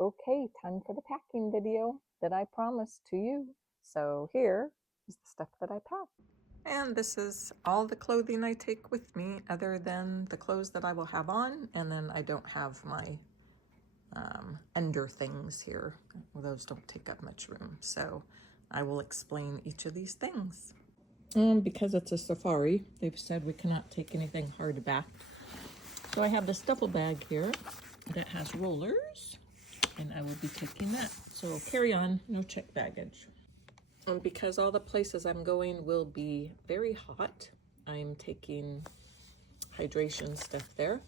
Okay, time for the packing video that I promised to you. So here is the stuff that I packed. And this is all the clothing I take with me other than the clothes that I will have on, and then I don't have my under things here. Those don't take up much room. So I will explain each of these things. And because it's a safari, they've said we cannot take anything hardback. So I have this duffel bag here that has rollers, and I will be taking that. So carry on, no check baggage. And because all the places I'm going will be very hot, I'm taking hydration stuff there.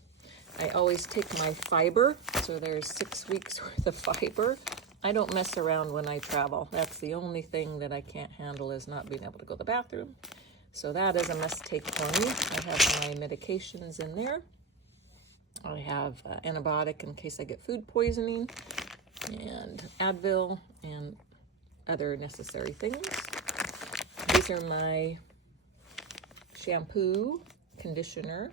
I always take my fiber, so there's 6 weeks worth of fiber. I don't mess around when I travel. That's the only thing that I can't handle, is not being able to go to the bathroom. So that is a must take for me. I have my medications in there. I have antibiotic in case I get food poisoning, and Advil, and other necessary things. These are my shampoo, conditioner,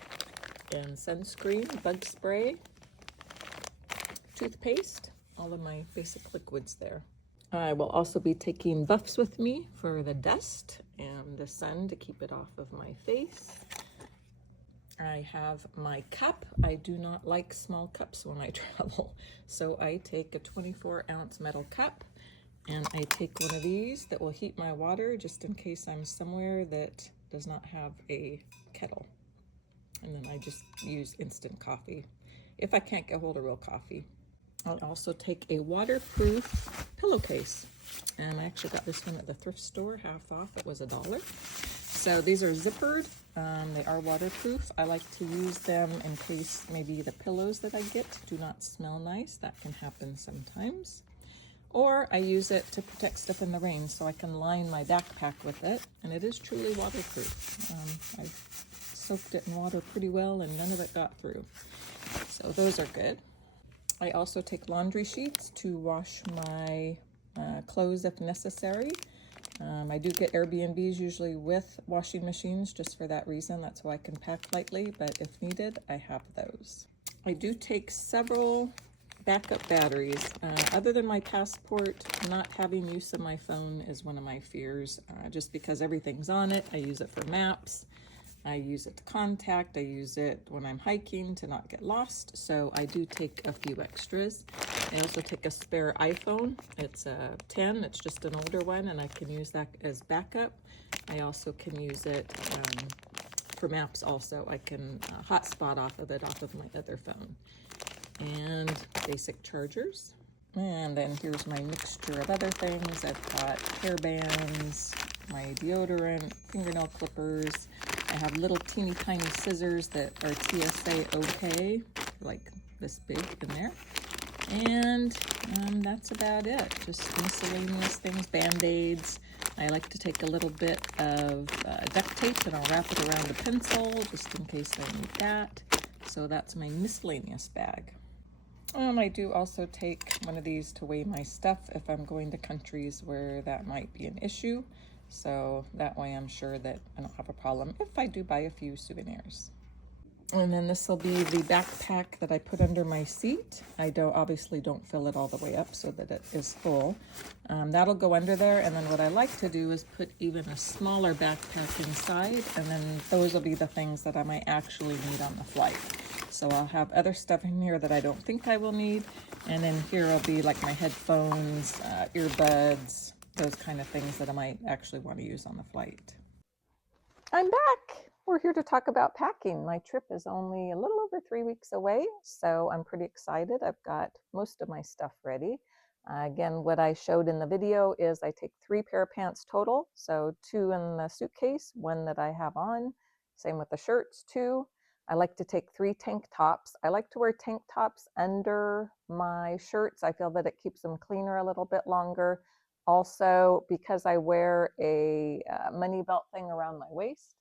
and sunscreen, bug spray, toothpaste, all of my basic liquids there. I will also be taking buffs with me for the dust and the sun to keep it off of my face. I have my cup. I do not like small cups when I travel, so I take a 24-ounce metal cup, and I take one of these that will heat my water just in case I'm somewhere that does not have a kettle. And then I just use instant coffee if I can't get hold of real coffee. I'll also take a waterproof pillowcase, and I actually got this one at the thrift store, half off. It was $1. So these are zippered. They are waterproof. I like to use them in case maybe the pillows that I get do not smell nice. That can happen sometimes. Or I use it to protect stuff in the rain, so I can line my backpack with it, and it is truly waterproof. I soaked it in water pretty well, and none of it got through. So those are good. I also take laundry sheets to wash my clothes if necessary. I do get Airbnbs usually with washing machines just for that reason. That's why I can pack lightly, but if needed, I have those. I do take several backup batteries. Other than my passport, not having use of my phone is one of my fears, just because everything's on it. I use it for maps. I use it to contact. I use it when I'm hiking to not get lost. So I do take a few extras. I also take a spare iPhone. It's a 10. It's just an older one, and I can use that as backup. I also can use it for maps also. I can hotspot off of my other phone. And basic chargers. And then here's my mixture of other things. I've got hair bands, my deodorant, fingernail clippers. I have little teeny tiny scissors that are TSA okay, like this big in there. And that's about it. Just miscellaneous things, Band-Aids. I like to take a little bit of duct tape, and I'll wrap it around a pencil just in case I need that. So that's my miscellaneous bag. I do also take one of these to weigh my stuff if I'm going to countries where that might be an issue. So that way I'm sure that I don't have a problem if I do buy a few souvenirs. And then this will be the backpack that I put under my seat. I obviously don't fill it all the way up so that it is full. That'll go under there, and then what I like to do is put even a smaller backpack inside, and then those will be the things that I might actually need on the flight. So I'll have other stuff in here that I don't think I will need, and then here will be like my headphones, earbuds, those kind of things that I might actually want to use on the flight. I'm back. We're here to talk about packing. My trip is only a little over 3 weeks away, so I'm pretty excited. I've got most of my stuff ready. Again, what I showed in the video is I take 3 pair of pants total, so 2 in the suitcase, 1 that I have on. Same with the shirts, 2. I like to take 3 tank tops. I like to wear tank tops under my shirts. I feel that it keeps them cleaner a little bit longer. Also, because I wear a money belt thing around my waist,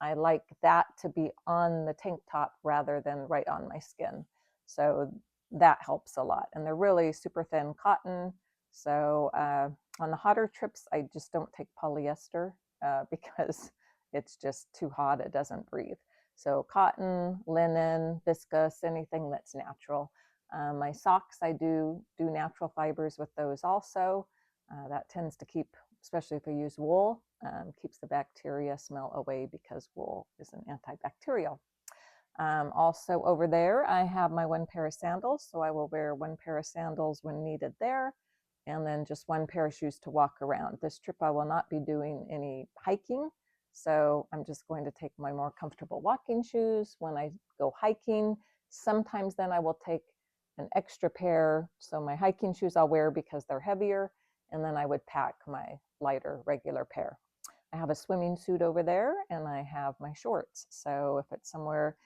I like that to be on the tank top rather than right on my skin. So that helps a lot. And they're really super thin cotton. So on the hotter trips, I just don't take polyester because it's just too hot. It doesn't breathe. So cotton, linen, viscose, anything that's natural. My socks, I do natural fibers with those also. That tends to keep, especially if I use wool, keeps the bacteria smell away because wool is an antibacterial. Also over there, I have my one pair of sandals. So I will wear one pair of sandals when needed there, and then just one pair of shoes to walk around. This trip, I will not be doing any hiking. So I'm just going to take my more comfortable walking shoes when I go hiking. Sometimes then I will take an extra pair. So my hiking shoes I'll wear because they're heavier, and then I would pack my lighter regular pair. I have a swimming suit over there, and I have my shorts. So if it's somewhere,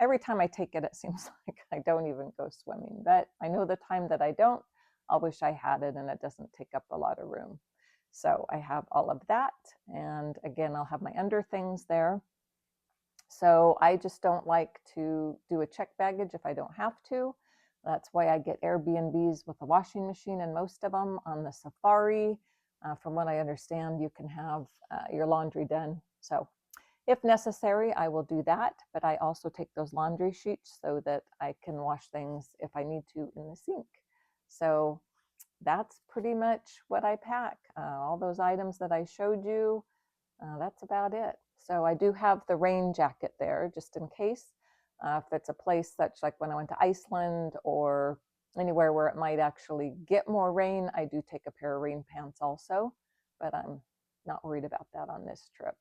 every time I take it, it seems like I don't even go swimming. But I know the time that I don't, I'll wish I had it, and it doesn't take up a lot of room. So I have all of that. And again, I'll have my under things there. So I just don't like to do a check baggage if I don't have to. That's why I get Airbnbs with a washing machine in most of them on the Safari. From what I understand, you can have your laundry done. So if necessary, I will do that, but I also take those laundry sheets so that I can wash things if I need to in the sink. So that's pretty much what I pack. All those items that I showed you, that's about it. So I do have the rain jacket there just in case. If it's a place such like when I went to Iceland or anywhere where it might actually get more rain, I do take a pair of rain pants also, but I'm not worried about that on this trip.